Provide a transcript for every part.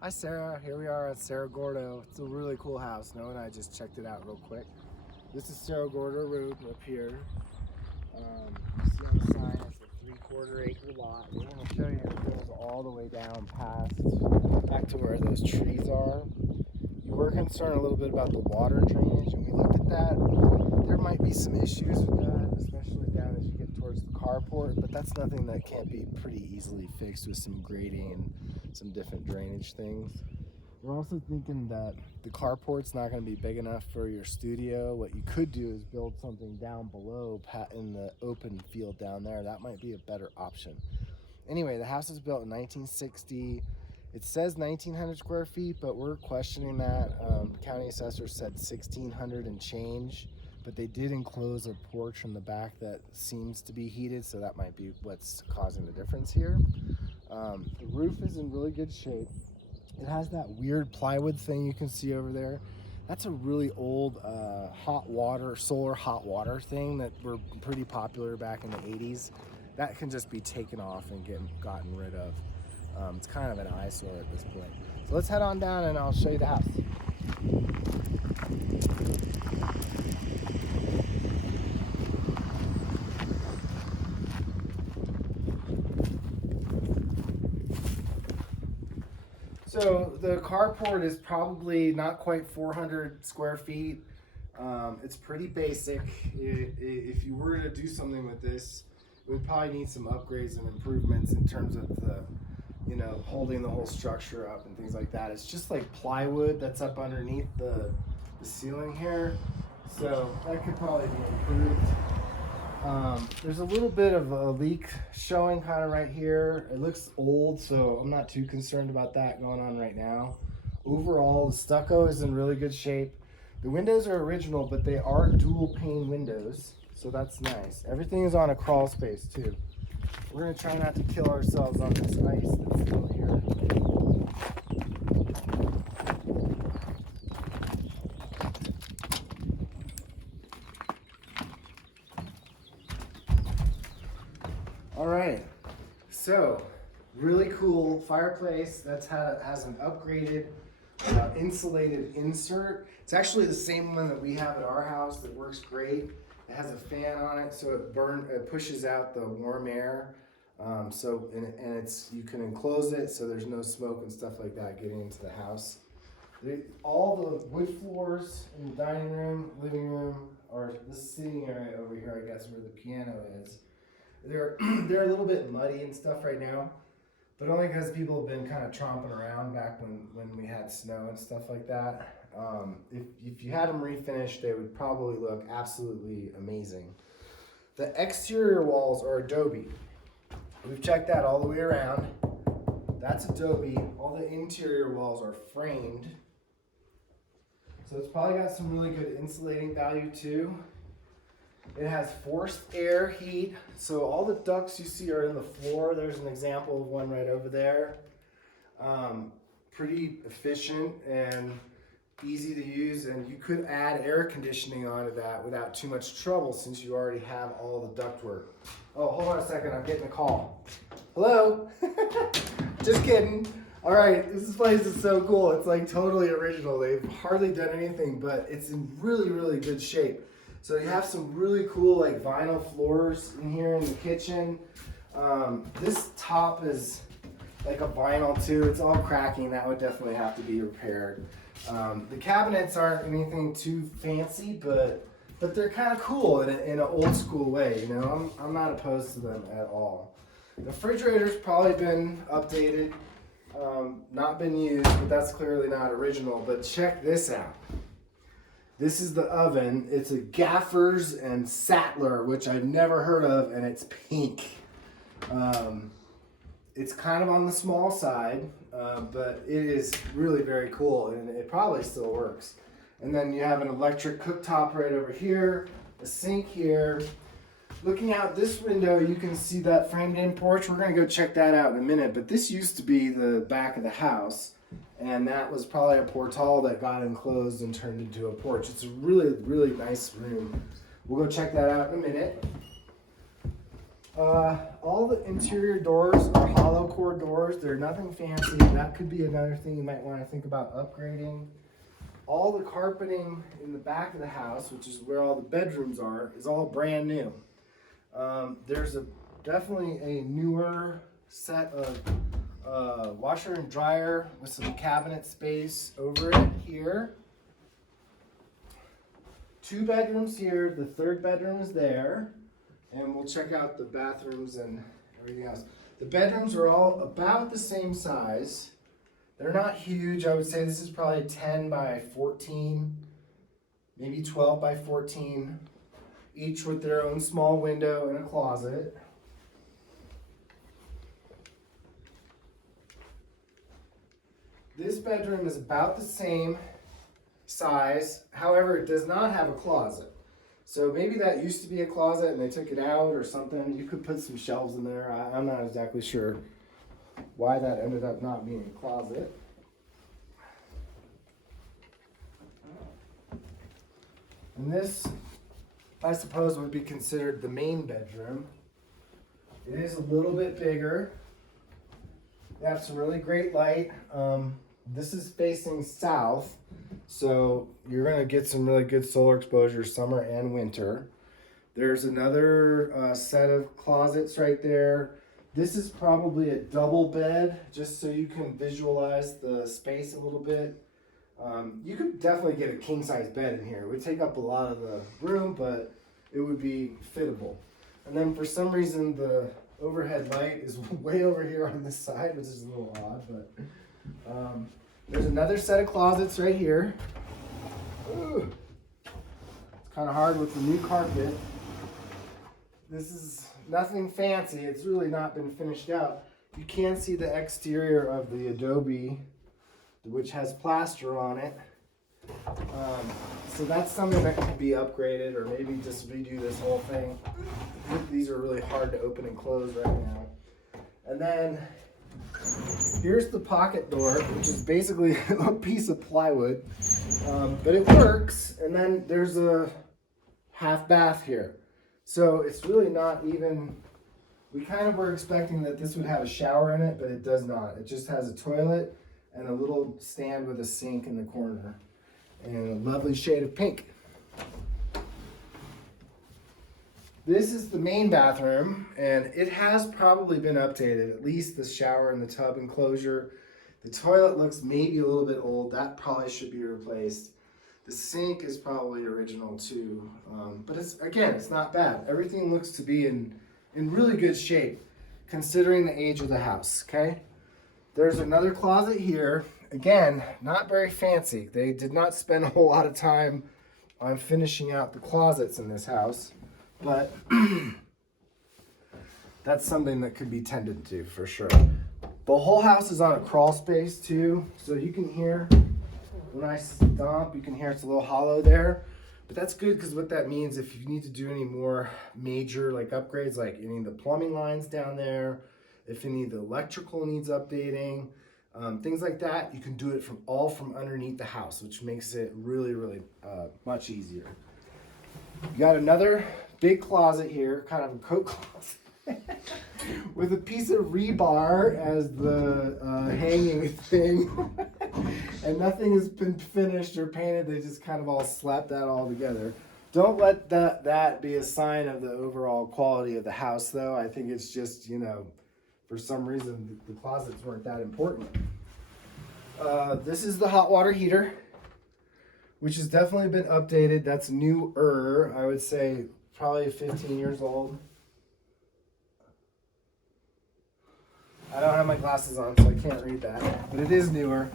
Hi Sarah, here we are at Cerro Gordo. It's a really cool house. Noah and I just checked it out real quick. This is Cerro Gordo Road up here. You see on the sign it's a 3/4 acre lot. We're going to show you it goes all the way down past, back to where those trees are. You were concerned a little bit about the water drainage, and we looked at that. There might be some issues with that, especially down as you get towards the carport, but that's nothing that can't be pretty easily fixed with some grading and some different drainage things. We're also thinking that the carport's not going to be big enough for your studio. What you could do is build something down below in the open field down there. That might be a better option. Anyway, the house was built in 1960. It says 1,900 square feet, but we're questioning that. County assessor said 1,600 and change, but they did enclose a porch in the back that seems to be heated, so that might be what's causing the difference here. The roof is in really good shape. It has that weird plywood thing you can see over there. That's a really old solar hot water thing that were pretty popular back in the 80s. That can just be taken off and gotten rid of. It's kind of an eyesore at this point. So let's head on down and I'll show you the house. So the carport is probably not quite 400 square feet. It's pretty basic. If you were to do something with this, it would probably need some upgrades and improvements in terms of holding the whole structure up and things like that. It's just like plywood that's up underneath the ceiling here. So that could probably be improved. There's a little bit of a leak showing kind of right here. It looks old, so I'm not too concerned about that going on right now. Overall, the stucco is in really good shape. The windows are original, but they are dual pane windows, so that's nice. Everything is on a crawl space too. We're gonna try not to kill ourselves on this ice that's still here. All right, so really cool fireplace. Has an upgraded insulated insert. It's actually the same one that we have at our house that works great. It has a fan on it, so it pushes out the warm air. You can enclose it so there's no smoke and stuff like that getting into the house. All the wood floors in the dining room, living room, or the sitting area over here, I guess, where the piano is. They're a little bit muddy and stuff right now, but only because people have been kind of tromping around back when we had snow and stuff like that. If you had them refinished, they would probably look absolutely amazing. The exterior walls are adobe. We've checked that all the way around. That's adobe. All the interior walls are framed. So it's probably got some really good insulating value too. It has forced air heat, so all the ducts you see are in the floor. There's an example of one right over there. Pretty efficient and easy to use, and you could add air conditioning onto that without too much trouble since you already have all the ductwork. Oh, hold on a second, I'm getting a call. Hello? Just kidding. All right, this place is so cool. It's like totally original. They've hardly done anything, but it's in really, really good shape. So you have some really cool like vinyl floors in here in the kitchen. This top is like a vinyl too. It's all cracking. That would definitely have to be repaired. The cabinets aren't anything too fancy, but they're kind of cool in an old school way. You know, I'm not opposed to them at all. The refrigerator's probably been updated, not been used, but that's clearly not original. But check this out. This is the oven. It's a Gaffers and Sattler, which I've never heard of, and it's pink. It's kind of on the small side, but it is really very cool, and it probably still works. And then you have an electric cooktop right over here, a sink here. Looking out this window, you can see that framed-in porch. We're gonna go check that out in a minute, but this used to be the back of the house. And that was probably a portal that got enclosed and turned into a porch. It's a really, really nice room. We'll go check that out in a minute. All the interior doors are hollow core doors. They're nothing fancy. That could be another thing you might want to think about upgrading. All the carpeting in the back of the house, which is where all the bedrooms are, is all brand new. There's definitely a newer set of washer and dryer with some cabinet space over it here. 2 bedrooms here. The 3rd bedroom is there. And we'll check out the bathrooms and everything else. The bedrooms are all about the same size. They're not huge. I would say this is probably 10 by 14, maybe 12 by 14, each with their own small window and a closet. This bedroom is about the same size. However, it does not have a closet. So maybe that used to be a closet and they took it out or something. You could put some shelves in there. I'm not exactly sure why that ended up not being a closet. And this, I suppose, would be considered the main bedroom. It is a little bit bigger. They have some really great light. This is facing south, so you're going to get some really good solar exposure summer and winter. There's another set of closets right there. This is probably a double bed, just so you can visualize the space a little bit. You could definitely get a king-size bed in here. It would take up a lot of the room, but it would be fittable. And then for some reason, the overhead light is way over here on this side, which is a little odd, but there's another set of closets right here. Ooh. It's kind of hard with the new carpet. This is nothing fancy. It's really not been finished out. You can see the exterior of the adobe, which has plaster on it. So that's something that could be upgraded, or maybe just redo this whole thing. These are really hard to open and close right now. And then here's the pocket door, which is basically a piece of plywood, but it works. And then there's a half bath here. So it's really not even, we kind of were expecting that this would have a shower in it, but it does not. It just has a toilet and a little stand with a sink in the corner and a lovely shade of pink. This is the main bathroom, and it has probably been updated, at least the shower and the tub enclosure. The toilet looks maybe a little bit old. That probably should be replaced. The sink is probably original too, but it's not bad. Everything looks to be in really good shape considering the age of the house, okay? There's another closet here. Again, not very fancy. They did not spend a whole lot of time on finishing out the closets in this house, but that's something that could be tended to for sure. The whole house is on a crawl space too, so you can hear when I stomp, you can hear it's a little hollow there. But that's good, because what that means, if you need to do any more major like upgrades, like any of the plumbing lines down there, if any of the electrical needs updating, things like that, you can do it from underneath the house, which makes it really, really much easier. You got another big closet here, kind of a coat closet, with a piece of rebar as the hanging thing. And nothing has been finished or painted. They just kind of all slapped that all together. Don't let that be a sign of the overall quality of the house, though. I think it's just, for some reason, the closets weren't that important. This is the hot water heater, which has definitely been updated. That's newer, I would say probably 15 years old. I don't have my glasses on, so I can't read that, but it is newer.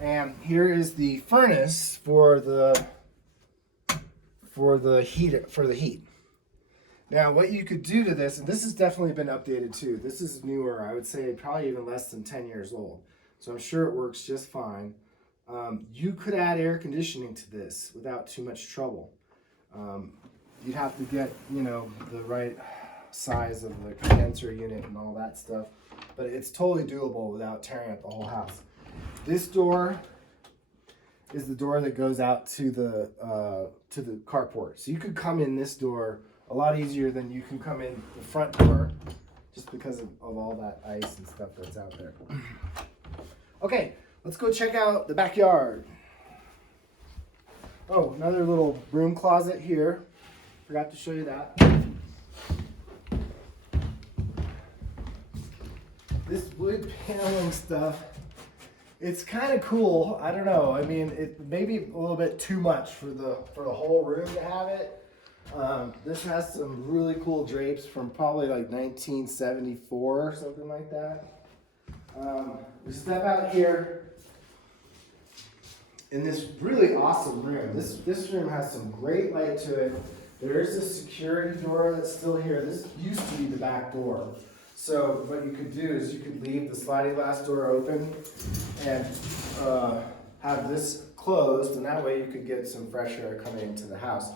And here is the furnace for the heat. Now, what you could do to this, and this has definitely been updated too. This is newer. I would say probably even less than 10 years old. So I'm sure it works just fine. You could add air conditioning to this without too much trouble. You'd have to get, the right size of the condenser unit and all that stuff. But it's totally doable without tearing up the whole house. This door is the door that goes out to the carport. So you could come in this door a lot easier than you can come in the front door just because of all that ice and stuff that's out there. Okay, let's go check out the backyard. Oh, another little broom closet here. Forgot to show you that. This wood paneling stuff, it's kind of cool. I don't know. I mean, it may be a little bit too much for the whole room to have it. This has some really cool drapes from probably like 1974 or something like that. We step out here in this really awesome room. This room has some great light to it. There is a security door that's still here. This used to be the back door. So what you could do is you could leave the sliding glass door open and have this closed, and that way you could get some fresh air coming into the house.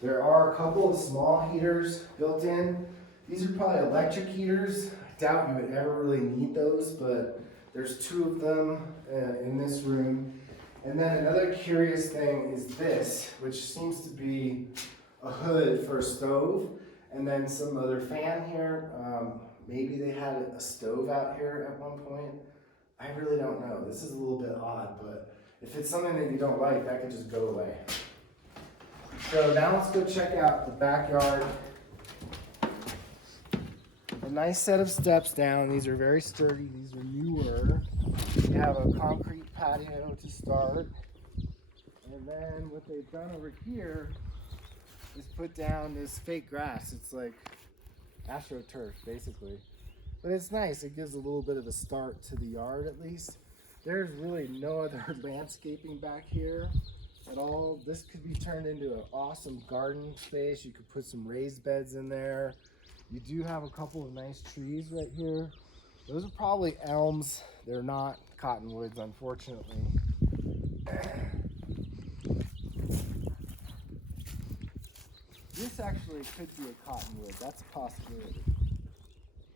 There are a couple of small heaters built in. These are probably electric heaters. I doubt you would ever really need those, but there's 2 of them in this room. And then another curious thing is this, which seems to be a hood for a stove, and then some other fan here. Maybe they had a stove out here at one point. I really don't know. This is a little bit odd, but if it's something that you don't like, that could just go away. So now let's go check out the backyard. A nice set of steps down. These are very sturdy. These are newer. We have a concrete patio to start. And then what they've done over here is put down this fake grass. It's like AstroTurf, basically. But it's nice. It gives a little bit of a start to the yard, at least. There's really no other landscaping back here at all. This could be turned into an awesome garden space. You could put some raised beds in there. You do have a couple of nice trees right here. Those are probably elms. They're not cottonwoods, unfortunately. This actually could be a cottonwood. That's a possibility.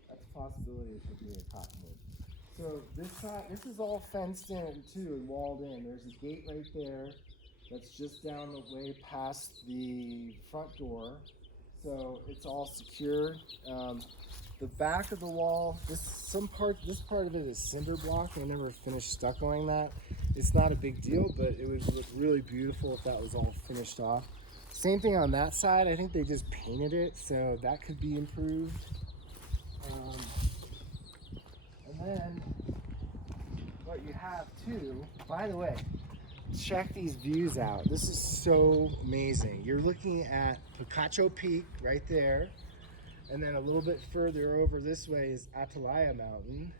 That's a possibility it could be a cottonwood. So this side, this is all fenced in too and walled in. There's a gate right there that's just down the way past the front door. So it's all secured. The back of the wall, this part of it is cinder block. I never finished stuccoing that. It's not a big deal, but it would look really beautiful if that was all finished off. Same thing on that side. I think they just painted it, so that could be improved. And then what you have too, by the way, check these views out. This is so amazing. You're looking at Picacho Peak right there, and then a little bit further over this way is Atalaya Mountain.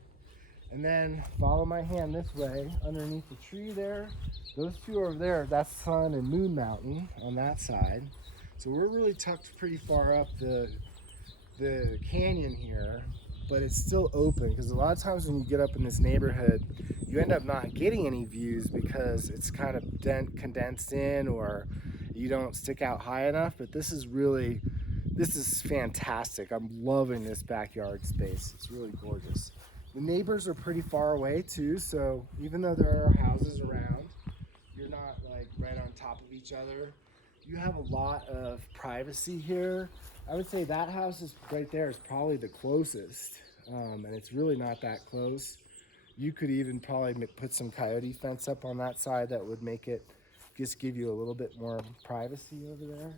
And then follow my hand this way, underneath the tree there. Those 2 over there, that's Sun and Moon Mountain on that side. So we're really tucked pretty far up the canyon here, but it's still open because a lot of times when you get up in this neighborhood, you end up not getting any views because it's kind of condensed in, or you don't stick out high enough. But this is fantastic. I'm loving this backyard space. It's really gorgeous. The neighbors are pretty far away too, so even though there are houses around, you're not like right on top of each other. You have a lot of privacy here. I would say that house is right there is probably the closest, and it's really not that close. You could even probably put some coyote fence up on that side that would make it just give you a little bit more privacy over there.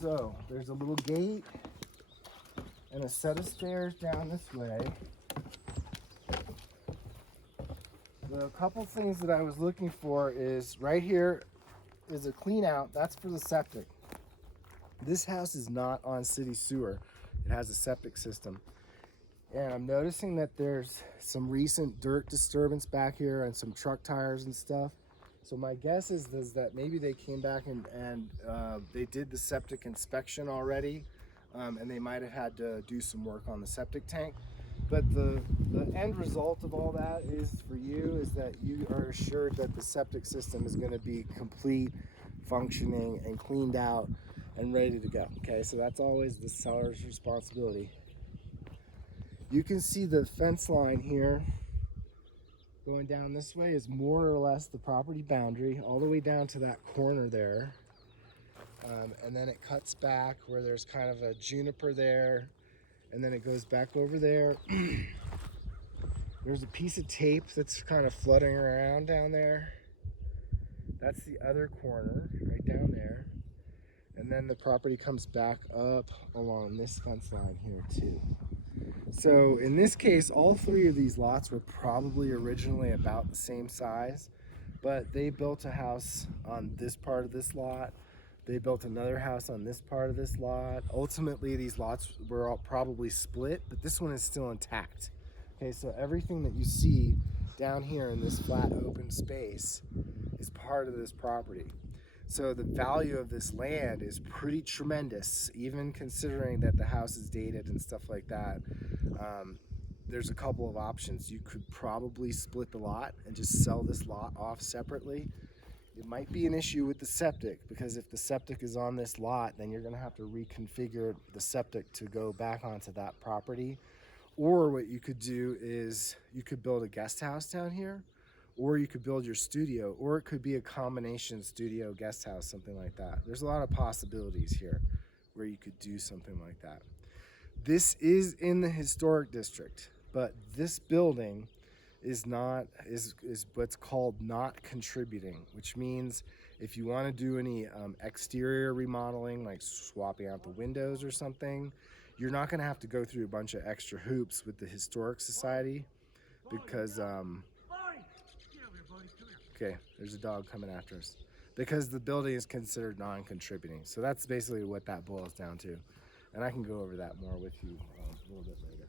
So there's a little gate and a set of stairs down this way. The couple things that I was looking for is right here is a clean out. That's for the septic. This house is not on city sewer. It has a septic system. And I'm noticing that there's some recent dirt disturbance back here and some truck tires and stuff. So my guess is that maybe they came back and they did the septic inspection already, and they might have had to do some work on the septic tank. But the end result of all that is for you is that you are assured that the septic system is going to be complete, functioning, and cleaned out and ready to go. Okay, so that's always the seller's responsibility. You can see the fence line here Going down this way is more or less the property boundary, all the way down to that corner there. And then it cuts back where there's kind of a juniper there, and then it goes back over there. There's a piece of tape that's kind of fluttering around down there. That's the other corner right down there. And then the property comes back up along this fence line here too. So in this case, all three of these lots were probably originally about the same size, but they built a house on this part of this lot. They built another house on this part of this lot. Ultimately, these lots were all probably split, but this one is still intact. Okay, so everything that you see down here in this flat open space is part of this property. So the value of this land is pretty tremendous, even considering that the house is dated and stuff like that. There's a couple of options. You could probably split the lot and just sell this lot off separately. It might be an issue with the septic, because if the septic is on this lot, then you're going to have to reconfigure the septic to go back onto that property. Or what you could do is you could build a guest house down here, or you could build your studio, or it could be a combination studio guest house, something like that. There's a lot of possibilities here where you could do something like that. This is in the historic district, but this building is what's called not contributing, which means if you want to do any exterior remodeling, like swapping out the windows or something, you're not going to have to go through a bunch of extra hoops with the Historic Society, because okay, there's a dog coming after us, because the building is considered non-contributing. So that's basically what that boils down to, and I can go over that more with you a little bit later.